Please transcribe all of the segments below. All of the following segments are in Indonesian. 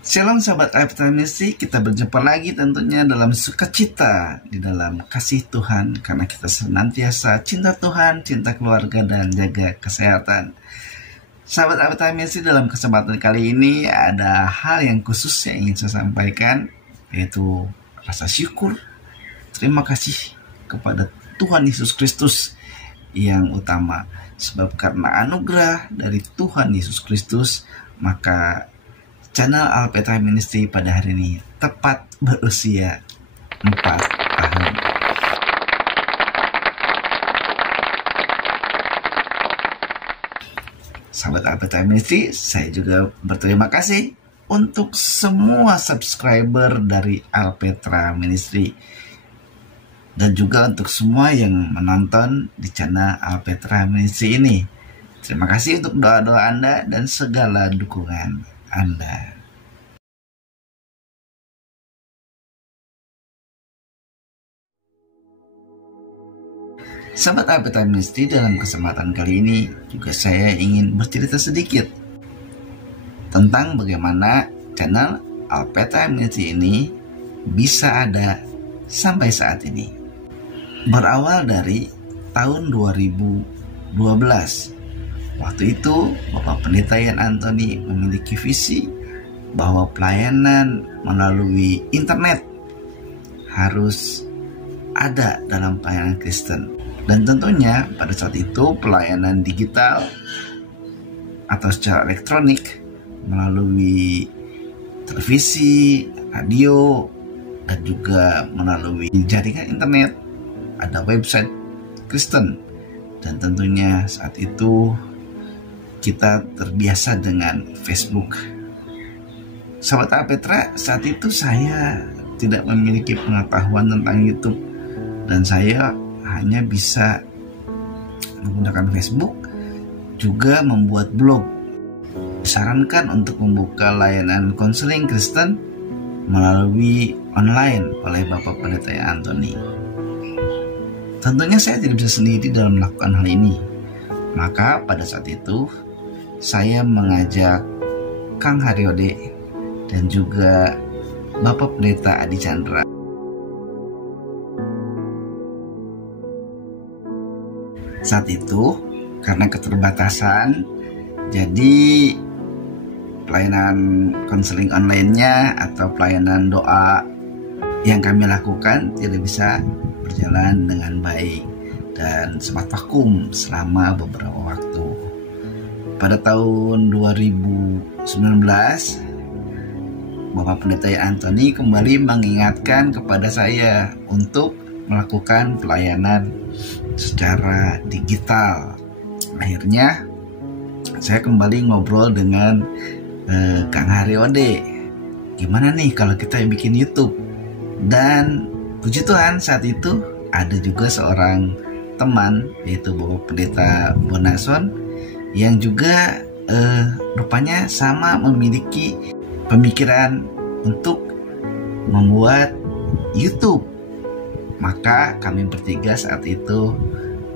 Shalom sahabat Alkitab Ministry, kita berjumpa lagi tentunya dalam sukacita di dalam kasih Tuhan, karena kita senantiasa cinta Tuhan, cinta keluarga, dan jaga kesehatan. Sahabat Alkitab Ministry, dalam kesempatan kali ini ada hal yang khusus yang ingin saya sampaikan, yaitu rasa syukur, terima kasih kepada Tuhan Yesus Kristus yang utama. Sebab karena anugerah dari Tuhan Yesus Kristus, maka channel Alkitab Ministry pada hari ini tepat berusia 4 tahun. Sahabat Alkitab Ministry, saya juga berterima kasih untuk semua subscriber dari Alkitab Ministry, dan juga untuk semua yang menonton di channel Alkitab Ministry ini. Terima kasih untuk doa-doa Anda dan segala dukungan Anda. Sahabat Alkitab Ministry, dalam kesempatan kali ini juga saya ingin bercerita sedikit tentang bagaimana channel Alkitab Ministry ini bisa ada sampai saat ini. Berawal dari tahun 2012. Waktu itu Bapak Pendeta Yan Antoni memiliki visi bahwa pelayanan melalui internet harus ada dalam pelayanan Kristen. Dan tentunya pada saat itu pelayanan digital atau secara elektronik melalui televisi, radio, dan juga melalui jaringan internet, ada website Kristen. Dan tentunya saat itu kita terbiasa dengan Facebook. Sahabat Alpetra, saat itu saya tidak memiliki pengetahuan tentang YouTube, dan saya hanya bisa menggunakan Facebook, juga membuat blog. Disarankan untuk membuka layanan konseling Kristen melalui online oleh Bapak Pendeta Antoni. Tentunya saya tidak bisa sendiri dalam melakukan hal ini. Maka pada saat itu saya mengajak Kang Haryode dan juga Bapak Pendeta Adi Chandra. Saat itu karena keterbatasan, jadi pelayanan konseling online-nya atau pelayanan doa yang kami lakukan tidak bisa berjalan dengan baik dan sempat vakum selama beberapa waktu. Pada tahun 2019, Bapak Pendeta Antoni kembali mengingatkan kepada saya untuk melakukan pelayanan secara digital. Akhirnya saya kembali ngobrol dengan Kang Haryode, gimana nih kalau kita bikin YouTube. Dan puji Tuhan saat itu ada juga seorang teman, yaitu Bapak Pendeta Bonason, yang juga rupanya sama memiliki pemikiran untuk membuat YouTube. Maka kami bertiga saat itu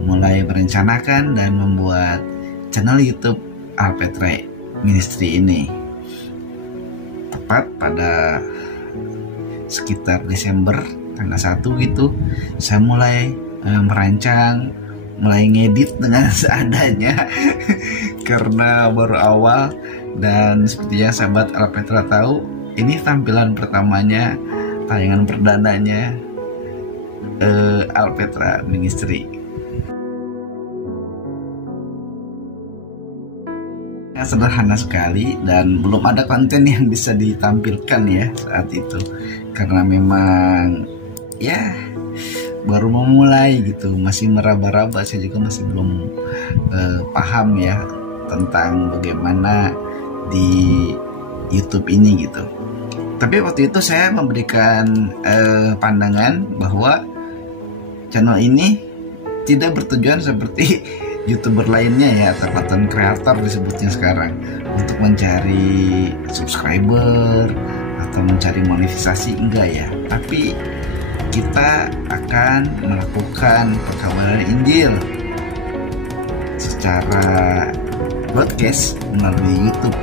mulai merencanakan dan membuat channel YouTube Alkitab Ministry ini. Tepat pada sekitar Desember tanggal 1 gitu, saya mulai merancang, mulai ngedit dengan seadanya karena baru awal. Dan seperti yang sahabat Alpetra tahu, ini tampilan pertamanya, tayangan perdananya Alpetra Ministry. Sederhana sekali dan belum ada konten yang bisa ditampilkan ya saat itu, karena memang ya baru memulai gitu, masih meraba-raba. Saya juga masih belum paham ya tentang bagaimana di YouTube ini gitu. Tapi waktu itu saya memberikan pandangan bahwa channel ini tidak bertujuan seperti YouTuber lainnya ya, atau content creator disebutnya sekarang, untuk mencari subscriber atau mencari monetisasi, enggak ya. Tapi kita akan melakukan perkabaran Injil secara broadcast melalui YouTube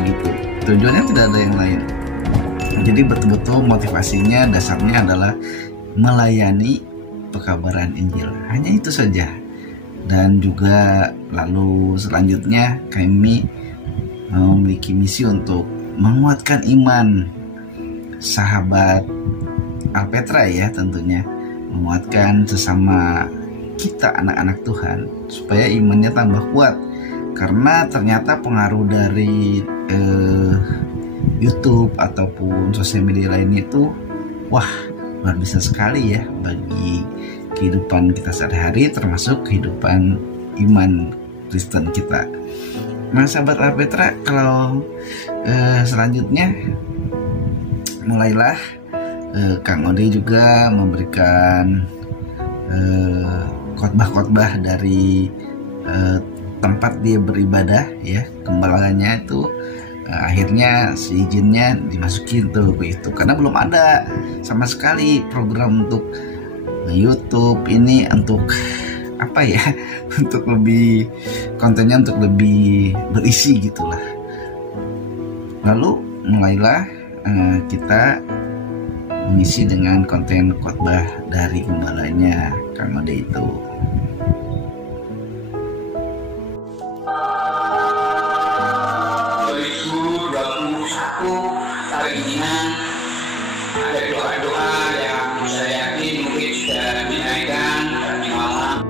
begitu. Tujuannya tidak ada yang lain. Jadi betul-betul motivasinya dasarnya adalah melayani pekabaran Injil. Hanya itu saja. Dan juga lalu selanjutnya kami memiliki misi untuk menguatkan iman sahabat Alpetra ya, tentunya menguatkan sesama kita anak-anak Tuhan supaya imannya tambah kuat. Karena ternyata pengaruh dari YouTube ataupun sosial media lainnya itu wah luar biasa sekali ya bagi kehidupan kita sehari-hari, termasuk kehidupan iman Kristen kita. Nah sahabat Alpetra, kalau selanjutnya mulailah Kang Ode juga memberikan khotbah-khotbah dari tempat dia beribadah ya, gembalanya itu akhirnya si izinnya dimasukin tuh ke itu, karena belum ada sama sekali program untuk YouTube ini untuk apa ya untuk lebih kontennya untuk lebih berisi gitulah. Lalu mulailah kita mengisi dengan konten khotbah dari gembalanya Kang Ode itu. 2021 hari ini ada doa-doa yang saya yakin mungkin sudah dinaikkan tadi malam.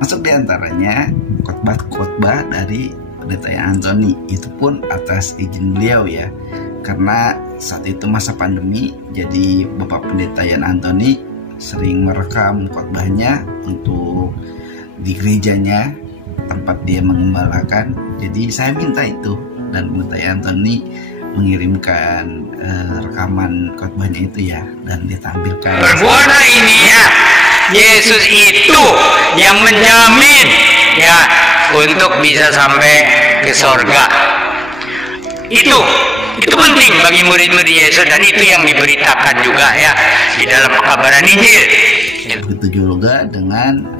Masuk diantaranya khotbah-khotbah dari Pendeta Anthony, itu pun atas izin beliau ya, karena saat itu masa pandemi, jadi Bapak Pendeta Yan Anthony sering merekam khotbahnya untuk di gerejanya tempat dia mengembalakan. Jadi saya minta itu, dan Pendeta Yan Anthony mengirimkan rekaman khotbahnya itu ya, dan ditampilkan. Berbuana ini ya, Yesus itu yang menjamin ya untuk bisa sampai ke sorga. Itu penting bagi murid-murid Yesus, dan itu yang diberitakan juga ya di dalam pekabaran Injil. Begitu juga dengan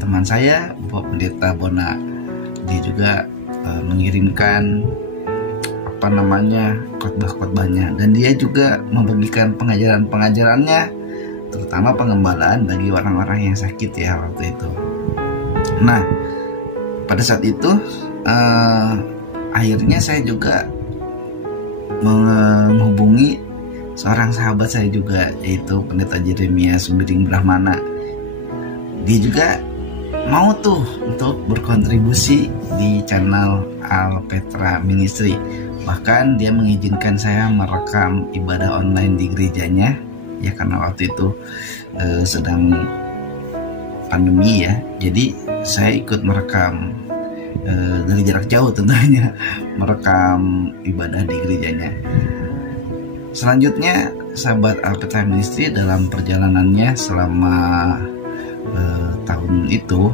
teman saya Bapak Pendeta Bona, dia juga mengirimkan khotbah-khotbahnya, dan dia juga membagikan pengajaran-pengajarannya, terutama pengembalaan bagi orang-orang yang sakit ya waktu itu. Nah pada saat itu akhirnya saya juga menghubungi seorang sahabat saya juga, yaitu Pendeta Jeremia Sumbiring Brahmana. Dia juga mau tuh untuk berkontribusi di channel Alpetra Ministry. Bahkan dia mengizinkan saya merekam ibadah online di gerejanya ya, karena waktu itu sedang pandemi ya. Jadi saya ikut merekam dari jarak jauh tentunya, merekam ibadah di gerejanya. Selanjutnya sahabat Alpetra Ministry dalam perjalanannya selama tahun itu,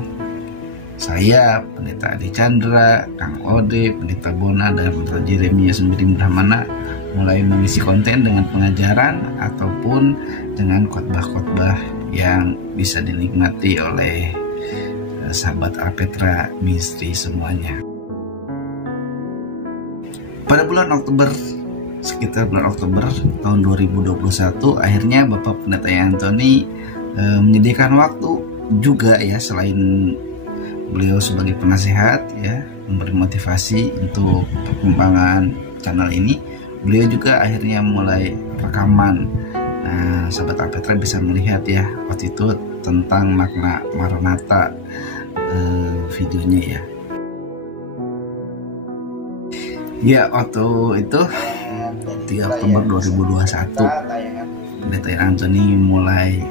saya, Pendeta Ade Chandra, Kang Ode, Pendeta Bona, dan Pendeta Jeremia Sumbiring Brahmana mulai mengisi konten dengan pengajaran ataupun dengan khotbah-khotbah yang bisa dinikmati oleh sahabat Alpetra Ministry semuanya. Pada bulan Oktober, sekitar bulan Oktober tahun 2021, akhirnya Bapak Pendeta Anthony menyediakan waktu juga ya, selain beliau sebagai penasehat ya, memberi motivasi untuk perkembangan channel ini, beliau juga akhirnya mulai rekaman. Nah, sahabat Alpetra bisa melihat ya waktu itu tentang makna Maranatha videonya ya. Ya waktu itu 3 Oktober 2021 Pendeta Anthony mulai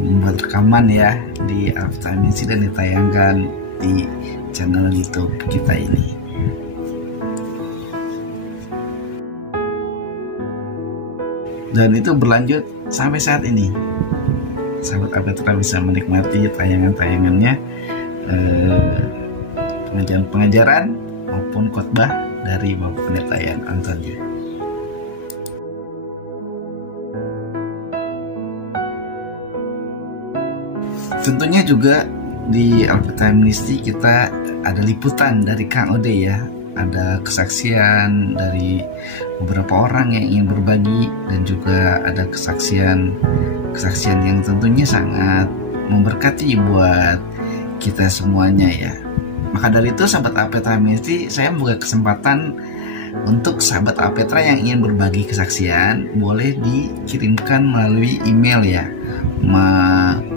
membuat rekaman ya di Alpetra Ministry dan ditayangkan di channel YouTube kita ini. Dan itu berlanjut sampai saat ini. Sahabat Alpetra bisa menikmati tayangan-tayangannya, pengajaran-pengajaran maupun khotbah dari Bapak Pendeta Yan Anthony. Tentunya juga di Alpetra Ministry kita ada liputan dari Kang Ode ya. Ada kesaksian dari beberapa orang yang ingin berbagi, dan juga ada kesaksian yang tentunya sangat memberkati buat kita semuanya ya. Maka dari itu sahabat Alpetra Ministry, saya membuka kesempatan untuk sahabat Alpetra yang ingin berbagi kesaksian, boleh dikirimkan melalui email ya,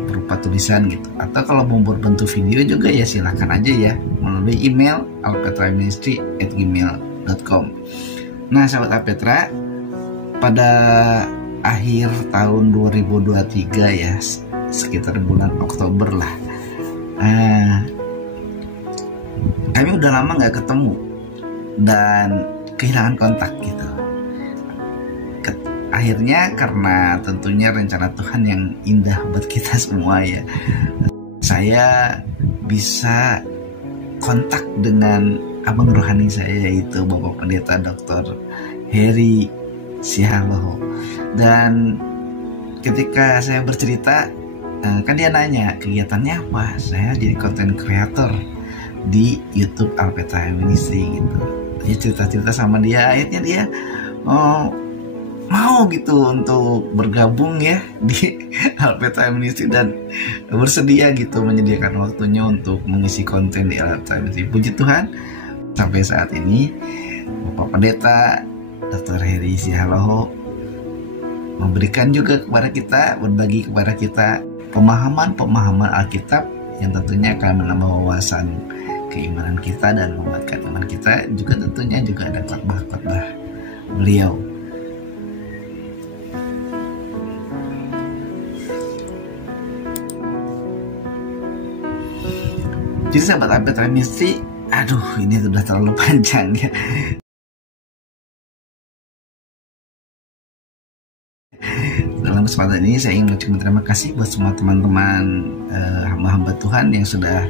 berupa tulisan gitu, atau kalau mau berbentuk video juga ya silahkan aja ya melalui email alpetraministry@gmail.com. Nah sahabat Alpetra, pada akhir tahun 2023 ya, sekitar bulan Oktober lah, kami udah lama nggak ketemu dan kehilangan kontak gitu. Akhirnya karena tentunya rencana Tuhan yang indah buat kita semua ya, saya bisa kontak dengan abang rohani saya, yaitu Bapak Pendeta Dr. Heri Sihaloho. Dan ketika saya bercerita, kan dia nanya kegiatannya apa. Saya jadi content creator di YouTube Alpetra Ministry gitu. Dia cerita-cerita sama dia, akhirnya dia mau gitu untuk bergabung ya di Alpetra Ministry dan bersedia gitu menyediakan waktunya untuk mengisi konten di Alpetra Ministry. Puji Tuhan, sampai saat ini Bapak Pendeta Dr. Heri Sihaloho memberikan juga kepada kita, berbagi kepada kita pemahaman Alkitab yang tentunya akan menambah wawasan keimanan kita dan menguatkan iman kita. Juga tentunya juga ada khotbah-khotbah beliau. Jadi sahabat Alpetra Ministry, aduh ini sudah terlalu panjang ya. Dalam kesempatan ini saya ingin mengucapkan terima kasih buat semua teman-teman hamba-hamba Tuhan yang sudah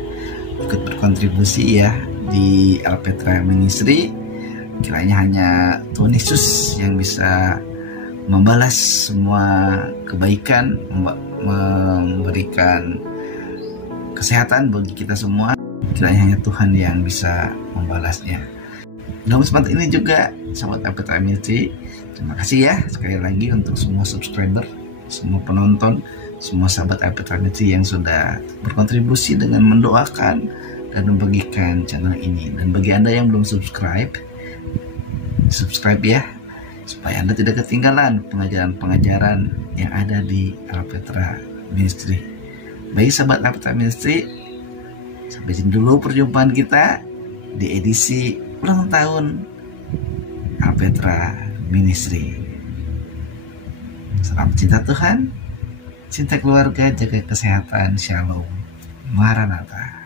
ikut berkontribusi ya di Alpetra Ministry. Kiranya hanya Tuhan Yesus yang bisa membalas semua kebaikan, memberikan kesehatan bagi kita semua. Kiranya hanya Tuhan yang bisa membalasnya. Dalam kesempatan ini juga sahabat Alpetra Ministry, terima kasih ya sekali lagi untuk semua subscriber, semua penonton, semua sahabat Alpetra Ministry yang sudah berkontribusi dengan mendoakan dan membagikan channel ini. Dan bagi Anda yang belum subscribe ya, supaya Anda tidak ketinggalan pengajaran-pengajaran yang ada di Alpetra Ministry. Baik sahabat Alpetra Ministry, sampai sini dulu perjumpaan kita di edisi ulang tahun Alpetra Ministry. Salam cinta Tuhan, cinta keluarga, jaga kesehatan, shalom, maranatha.